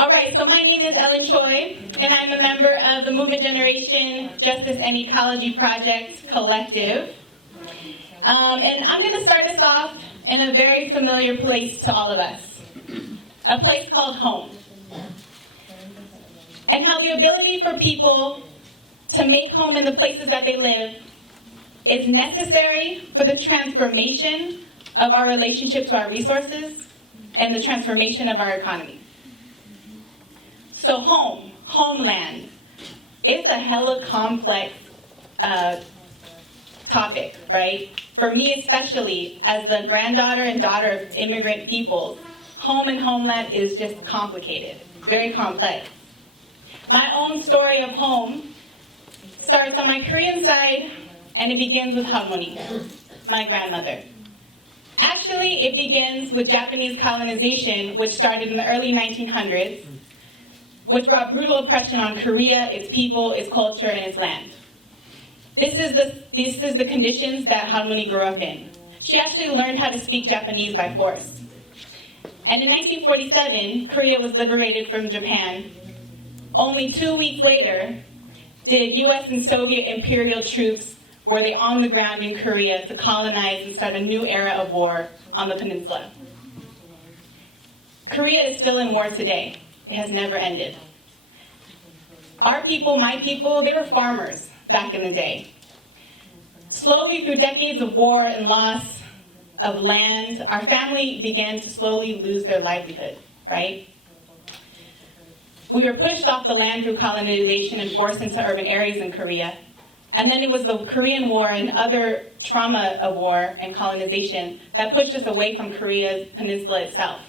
All right, so my name is Choy, and I'm a member of the Movement Generation Justice and Ecology Project Collective. And I'm going to start us off in a very familiar place to all of us, a place called home. And how the ability for people to make home in the places that they live is necessary for the transformation of our relationship to our resources and the transformation of our economy. So homeland, is a hella complex topic, right? For me especially, as the granddaughter and daughter of immigrant peoples, home and homeland is just complicated, very complex. My own story of home starts on my Korean side, and it begins with Harmony, my grandmother. Actually, it begins with Japanese colonization, which started in the early 1900s, which brought brutal oppression on Korea, its people, its culture, and its land. This is the conditions that Harmony grew up in. She actually learned how to speak Japanese by force. And in 1947, Korea was liberated from Japan. Only 2 weeks later, did US and Soviet imperial troops were they on the ground in Korea to colonize and start a new era of war on the peninsula. Korea is still in war today. It has never ended. Our people, my people, they were farmers back in the day. Slowly, through decades of war and loss of land, our family began to slowly lose their livelihood, right? We were pushed off the land through colonization and forced into urban areas in Korea. And then it was the Korean War and other trauma of war and colonization that pushed us away from Korea's peninsula itself.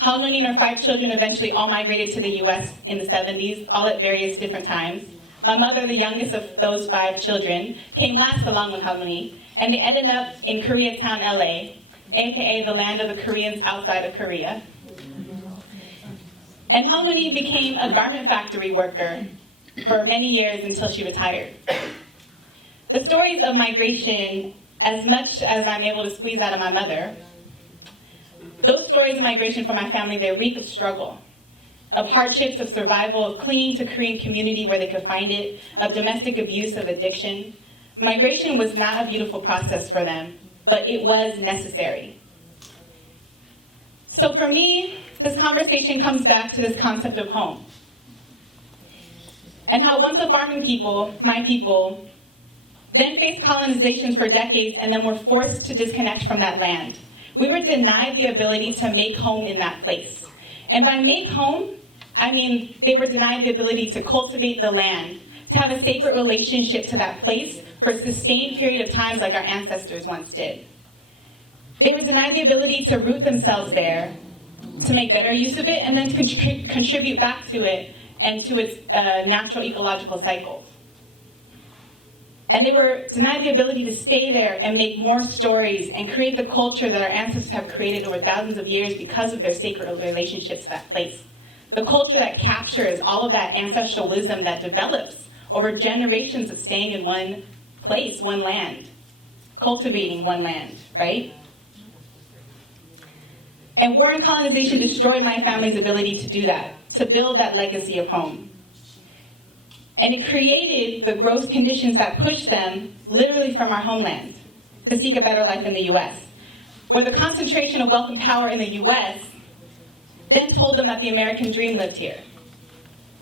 Harmony and her 5 children eventually all migrated to the US in the 70s, all at various different times. My mother, the youngest of those 5 children, came last along with Harmony, and they ended up in Koreatown, LA, aka the land of the Koreans outside of Korea. And Harmony became a garment factory worker for many years until she retired. The stories of migration, as much as I'm able to squeeze out of my mother, those stories of migration for my family, they reek of struggle, of hardships, of survival, of clinging to Korean community where they could find it, of domestic abuse, of addiction. Migration was not a beautiful process for them, but it was necessary. So for me, this conversation comes back to this concept of home. And how once a farming people, my people, then faced colonizations for decades and then were forced to disconnect from that land. We were denied the ability to make home in that place. And by make home, I mean they were denied the ability to cultivate the land, to have a sacred relationship to that place for a sustained period of times like our ancestors once did. They were denied the ability to root themselves there, to make better use of it, and then to contribute back to it and to its natural ecological cycles. And they were denied the ability to stay there and make more stories and create the culture that our ancestors have created over thousands of years because of their sacred relationships to that place. The culture that captures all of that ancestral wisdom that develops over generations of staying in one place, one land, cultivating one land, right? And war and colonization destroyed my family's ability to do that, to build that legacy of home. And it created the gross conditions that pushed them literally from our homeland to seek a better life in the US, where the concentration of wealth and power in the US then told them that the American dream lived here,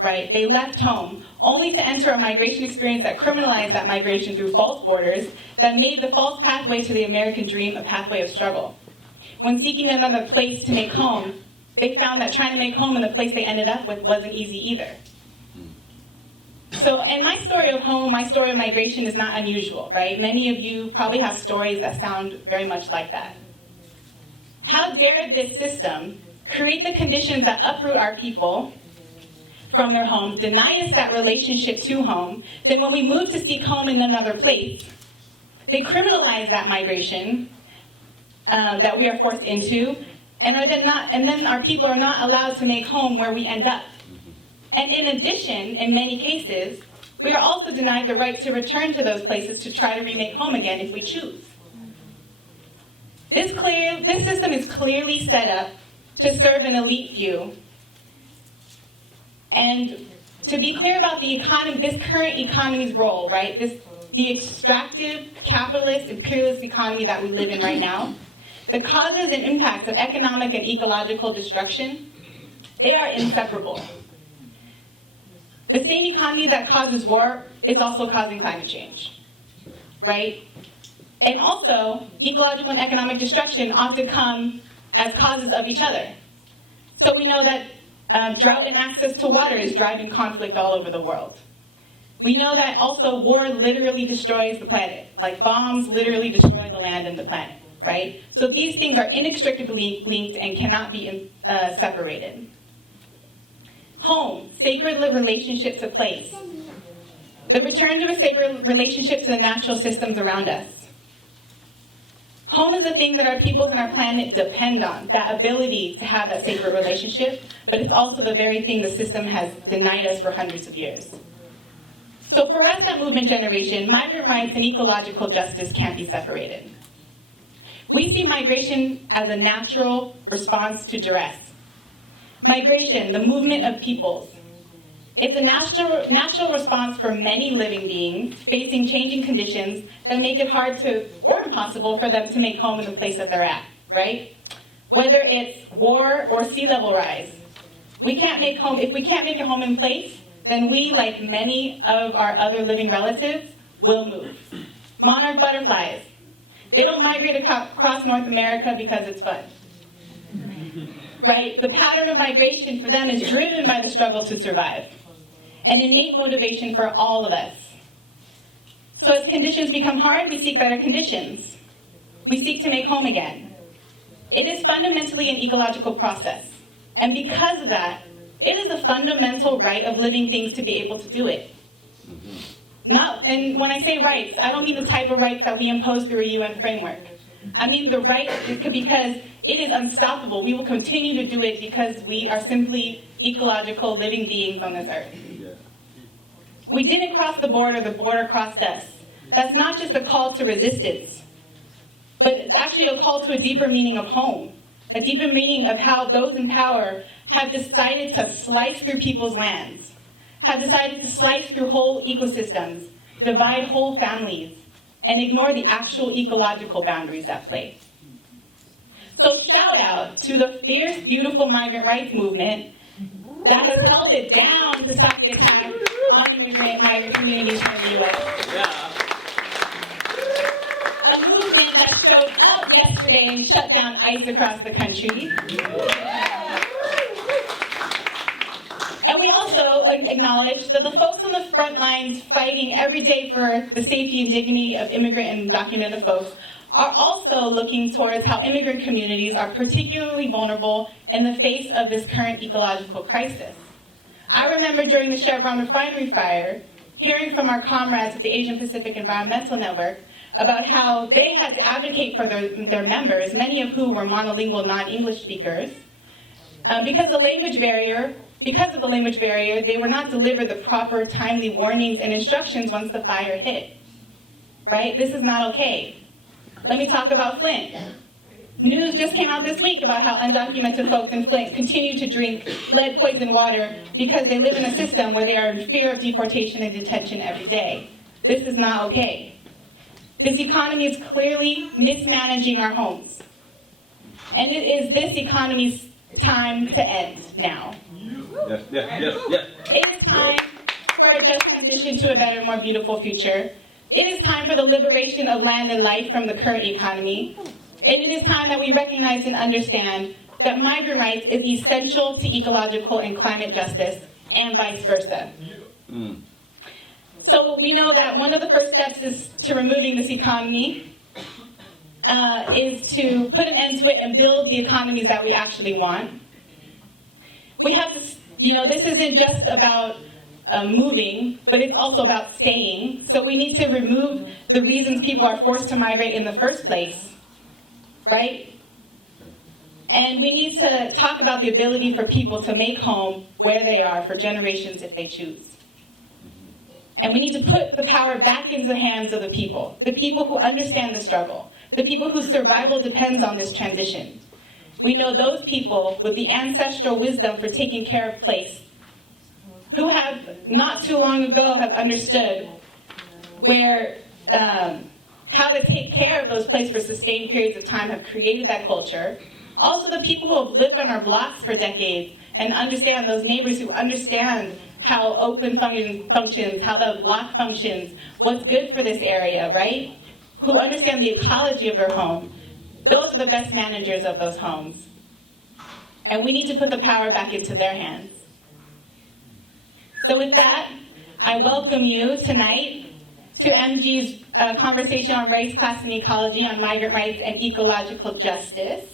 right? They left home only to enter a migration experience that criminalized that migration through false borders that made the false pathway to the American dream a pathway of struggle. When seeking another place to make home, they found that trying to make home in the place they ended up with wasn't easy either. So, in my story of home, my story of migration is not unusual, right? Many of you probably have stories that sound very much like that. How dare this system create the conditions that uproot our people from their homes, deny us that relationship to home, then when we move to seek home in another place, they criminalize that migration that we are forced into, and then our people are not allowed to make home where we end up. And in addition, in many cases, we are also denied the right to return to those places to try to remake home again if we choose. This system is clearly set up to serve an elite few And to be clear about the economy, this current economy's role, right? The extractive, capitalist, imperialist economy that we live in right now, the causes and impacts of economic and ecological destruction, they are inseparable. The same economy that causes war is also causing climate change, right? And also, ecological and economic destruction often come as causes of each other. So we know that drought and access to water is driving conflict all over the world. We know that also war literally destroys the planet. Like bombs literally destroy the land and the planet, right? So these things are inextricably linked and cannot be separated. Home, sacred relationship to place. The return to a sacred relationship to the natural systems around us. Home is the thing that our peoples and our planet depend on, that ability to have that sacred relationship, but it's also the very thing the system has denied us for hundreds of years. So for us at Movement Generation, migrant rights and ecological justice can't be separated. We see migration as a natural response to duress. Migration, the movement of peoples. It's a natural response for many living beings facing changing conditions that make it hard to, or impossible for them to make home in the place that they're at, right? Whether it's war or sea level rise. If we can't make a home in place, then we, like many of our other living relatives, will move. Monarch butterflies. They don't migrate across North America because it's fun. Right? The pattern of migration for them is driven by the struggle to survive. An innate motivation for all of us. So as conditions become hard, we seek better conditions. We seek to make home again. It is fundamentally an ecological process. And because of that, it is a fundamental right of living things to be able to do it. And when I say rights, I don't mean the type of rights that we impose through a UN framework. I mean the right because it is unstoppable. We will continue to do it because we are simply ecological living beings on this earth. We didn't cross the border crossed us. That's not just a call to resistance, but it's actually a call to a deeper meaning of home, a deeper meaning of how those in power have decided to slice through people's lands, have decided to slice through whole ecosystems, divide whole families, and ignore the actual ecological boundaries at play. So shout out to the fierce, beautiful migrant rights movement that has held it down to stop the attack on migrant communities here in the U.S. Yeah. A movement that showed up yesterday and shut down ICE across the country. And we also acknowledge that the folks on the front lines fighting every day for the safety and dignity of immigrant and undocumented folks are also looking towards how immigrant communities are particularly vulnerable in the face of this current ecological crisis. I remember during the Chevron refinery fire, hearing from our comrades at the Asian Pacific Environmental Network about how they had to advocate for their members, many of whom were monolingual non-English speakers, because of the language barrier, they were not delivered the proper timely warnings and instructions once the fire hit. Right? This is not okay. Let me talk about Flint. News just came out this week about how undocumented folks in Flint continue to drink lead-poisoned water because they live in a system where they are in fear of deportation and detention every day. This is not okay. This economy is clearly mismanaging our homes. And it is this economy's time to end now. Yes. It is time for a just transition to a better, more beautiful future. It is time for the liberation of land and life from the current economy. And it is time that we recognize and understand that migrant rights is essential to ecological and climate justice, and vice versa. So we know that one of the first steps is to removing this economy, is to put an end to it and build the economies that we actually want. We have to, this isn't just about moving, but it's also about staying. So we need to remove the reasons people are forced to migrate in the first place, right? And we need to talk about the ability for people to make home where they are for generations if they choose. And we need to put the power back into the hands of the people who understand the struggle, the people whose survival depends on this transition. We know those people with the ancestral wisdom for taking care of place who have, not too long ago, have understood where, how to take care of those places for sustained periods of time, have created that culture. Also the people who have lived on our blocks for decades and understand, those neighbors who understand how Oakland functions, how the block functions, what's good for this area, right? Who understand the ecology of their home. Those are the best managers of those homes. And we need to put the power back into their hands. So with that, I welcome you tonight to MG's conversation on race, class, and ecology, on migrant rights and ecological justice.